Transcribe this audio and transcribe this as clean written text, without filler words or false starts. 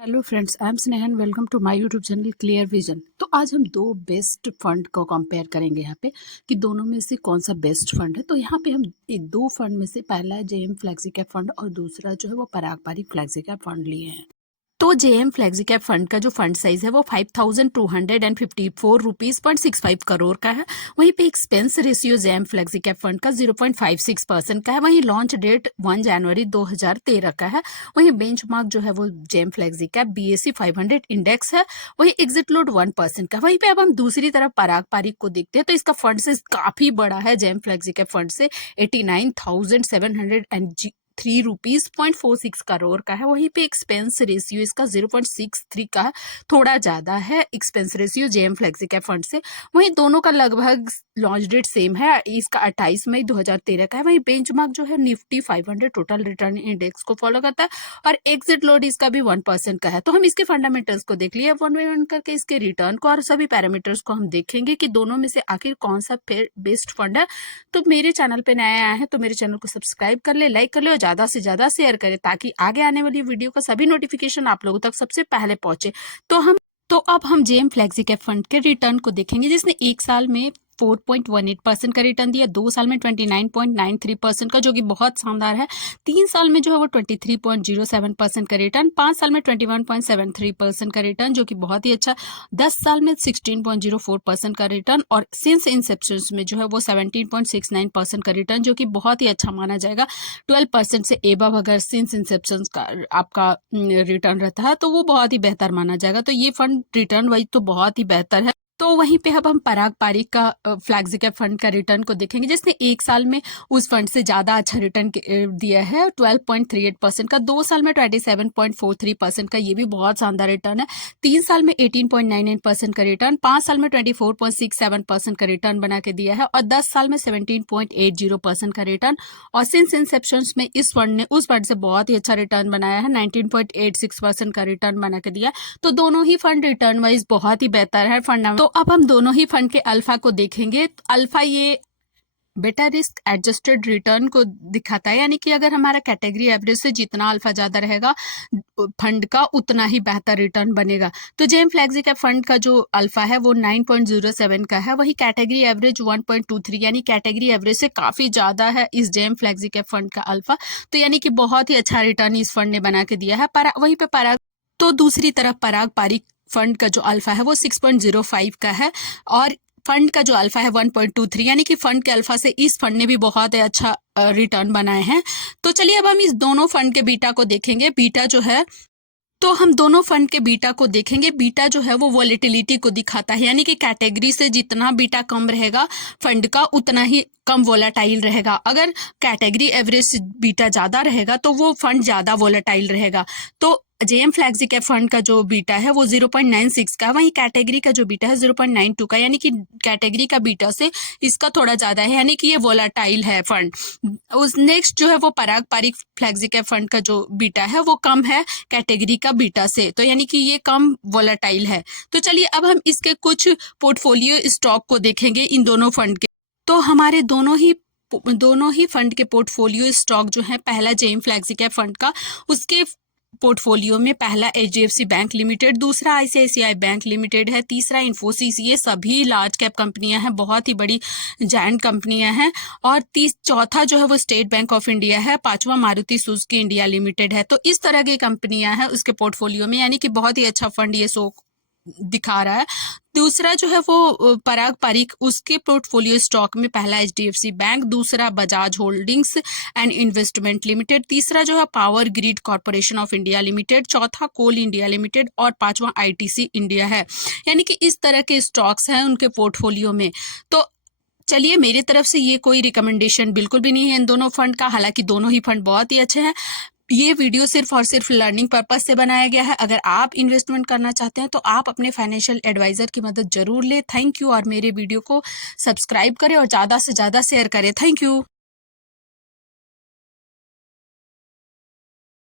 Hello friends, I am Sneha and welcome to my YouTube channel clear vision. तो आज हम दो बेस्ट फंड को कंपेयर करेंगे यहाँ पे कि दोनों में से कौन सा बेस्ट फंड है। तो यहाँ पे हम दो फंड में से पहला है जेएम फ्लेक्सी कैप फंड और दूसरा जो है वो पराग पारिक फ्लेक्सी कैप फंड लिए हैं। तो जेएम फ्लेक्सी कैप फंड का जो फंड साइज है वो 5254.65 करोड़ का है। वहीं पे expense ratio JM flexi cap fund का 0.56% का है। वहीं लॉन्च डेट 1 जनवरी 2013 का है। वहीं बेंचमार्क जो है वो JM flexi cap BSE 500 index है। वहीं एग्जिट लोड 1% का। वहीं पे अब हम दूसरी तरफ पराग पारिक को देखते हैं तो इसका फंड साइज काफी बड़ा है जेएम फ्लेक्सी कैप फंड से 89,703 रुपीज 0.46 करोड़ का है। वहीं पे एक्सपेंस रेशियो इसका 0.63 का है, थोड़ा ज्यादा है expense ratio JM flexi cap fund से। वहीं दोनों का लगभग लॉन्च डेट सेम है, इसका 28 मई 2013 का है। वहीं बेंचमार्क जो है निफ्टी 500 टोटल रिटर्न इंडेक्स को फॉलो करता है और एग्जिट लोड इसका भी 1% का है। तो हम इसके फंडामेंटल्स को देख लिए, वन बाय वन करके इसके रिटर्न को और सभी पैरामीटर्स को हम देखेंगे कि दोनों में से आखिर कौन सा बेस्ट फंड है। तो मेरे चैनल पे नया आया है तो मेरे चैनल को सब्सक्राइब कर ले, लाइक कर ले और ज्यादा से ज्यादा शेयर करें ताकि आगे आने वाली वीडियो का सभी नोटिफिकेशन आप लोगों तक सबसे पहले पहुंचे। तो अब हम जेएम फ्लेक्सी कैप फंड के रिटर्न को देखेंगे, जिसने एक साल में 4.18% का रिटर्न दिया, 2 साल में 29.93% का, जो कि बहुत शानदार है। 3 साल में जो है वो 23.07% का रिटर्न, 5 साल में 21.73% का रिटर्न, जो कि बहुत ही अच्छा, 10 साल में 16.04% का रिटर्न और सिंस इंसेप्शन में जो है वो 17.69% का रिटर्न, जो कि बहुत ही अच्छा माना जाएगा। 12% से एबव अगर सिंस इंसेप्शन का आपका रिटर्न रहता है तो वो बहुत ही बेहतर माना जाएगा। तो ये फंड रिटर्न वाइज तो बहुत ही बेहतर है। तो वहीं पे अब हम पराग पारिक का फ्लेक्सी कैप फंड का रिटर्न को देखेंगे, जिसने एक साल में उस फंड से ज्यादा अच्छा रिटर्न दिया है 12.38% का, 2 साल में 27.43% का, ये भी बहुत शानदार रिटर्न है। 3 साल में 18.99% का रिटर्न, 5 साल में 24.67% का रिटर्न बना के दिया है और 10 साल में 17.80% का रिटर्न। और सिंस इंसेप्शन में इस फंड ने उस फंड से बहुत ही अच्छा रिटर्न बनाया है, 19.86% का रिटर्न बना के दिया। तो दोनों ही फंड रिटर्न वाइज बहुत ही बेहतर है फंड। तो अब हम दोनों ही फंड के अल्फा को देखेंगे। अल्फा ये बेटर रिस्क एडजस्टेड रिटर्न को दिखाता है, यानी कि अगर हमारा कैटेगरी एवरेज से जितना अल्फा ज्यादा रहेगा फंड का उतना ही बेहतर रिटर्न बनेगा। तो जेएम फ्लेक्सी कैप फंड का जो अल्फा है वो 9.07 का है। वही कैटेगरी एवरेज 1.23, यानी कैटेगरी एवरेज से काफी ज्यादा है इस जेएम फ्लेक्सी कैप फंड का अल्फा। तो यानी कि बहुत ही अच्छा रिटर्न इस फंड ने बना के दिया है। वहीं पे पराग, तो दूसरी तरफ पराग पारिक फंड का जो अल्फा है वो 6.05 का है और फंड का जो अल्फा है 1.23, यानी कि फंड के अल्फा से इस फंड ने भी बहुत अच्छा रिटर्न बनाए हैं। तो चलिए अब हम इस दोनों फंड के बीटा को देखेंगे। बीटा जो है, तो हम दोनों फंड के बीटा को देखेंगे। बीटा जो है वो वॉलेटिलिटी को दिखाता है, यानी कि कैटेगरी से जितना बीटा कम रहेगा फंड का उतना ही कम वोलेटाइल रहेगा। अगर कैटेगरी एवरेज से बीटा ज्यादा रहेगा तो वो फंड ज्यादा वोलेटाइल रहेगा। तो जेएम फ्लेक्सी कैप फंड का जो बीटा है वो 0.96 का, वहीं कैटेगरी का जो बीटा है 0.92 का, यानी कि कैटेगरी का बीटा से इसका थोड़ा ज्यादा है, यानी कि ये वोलेटाइल है फंड। उस नेक्स्ट जो है वो पराग पारिक फ्लेक्सी कैप फंड का जो बीटा है वो कम है कैटेगरी का बीटा से, तो यानी कि ये कम वोलेटाइल है। तो चलिए अब हम इसके कुछ पोर्टफोलियो स्टॉक को देखेंगे इन दोनों फंड के। तो हमारे दोनों ही फंड के पोर्टफोलियो स्टॉक जो है, पहला जेएम फ्लेक्सी कैप फंड का, उसके पोर्टफोलियो में पहला HDFC बैंक लिमिटेड, दूसरा ICICI बैंक लिमिटेड है, तीसरा इन्फोसिस, ये सभी लार्ज कैप कंपनियां हैं, बहुत ही बड़ी जायंट कंपनियां हैं। और चौथा जो है वो स्टेट बैंक ऑफ इंडिया है, पांचवा मारुति सुजुकी इंडिया लिमिटेड है। तो इस तरह की कंपनियां हैं उसके पोर्टफोलियो में, यानी कि बहुत ही अच्छा फंड ये शो दिखा रहा है। दूसरा जो है वो पराग पारिक, उसके पोर्टफोलियो स्टॉक में पहला HDFC बैंक, दूसरा Bajaj holdings and investment limited, तीसरा जो है power grid corporation of India limited, चौथा कोल इंडिया लिमिटेड और पांचवा ITC इंडिया है। यानी कि इस तरह के स्टॉक्स हैं उनके पोर्टफोलियो में। तो चलिए, मेरी तरफ से ये कोई रिकमेंडेशन बिल्कुल भी नहीं है इन दोनों फंड का, हालांकि दोनों ही फंड बहुत ही अच्छे हैं। ये वीडियो सिर्फ और सिर्फ लर्निंग पर्पस से बनाया गया है। अगर आप इन्वेस्टमेंट करना चाहते हैं तो आप अपने फाइनेंशियल एडवाइजर की मदद जरूर लें। थैंक यू, और मेरे वीडियो को सब्सक्राइब करें और ज़्यादा से ज़्यादा शेयर करें। Thank you.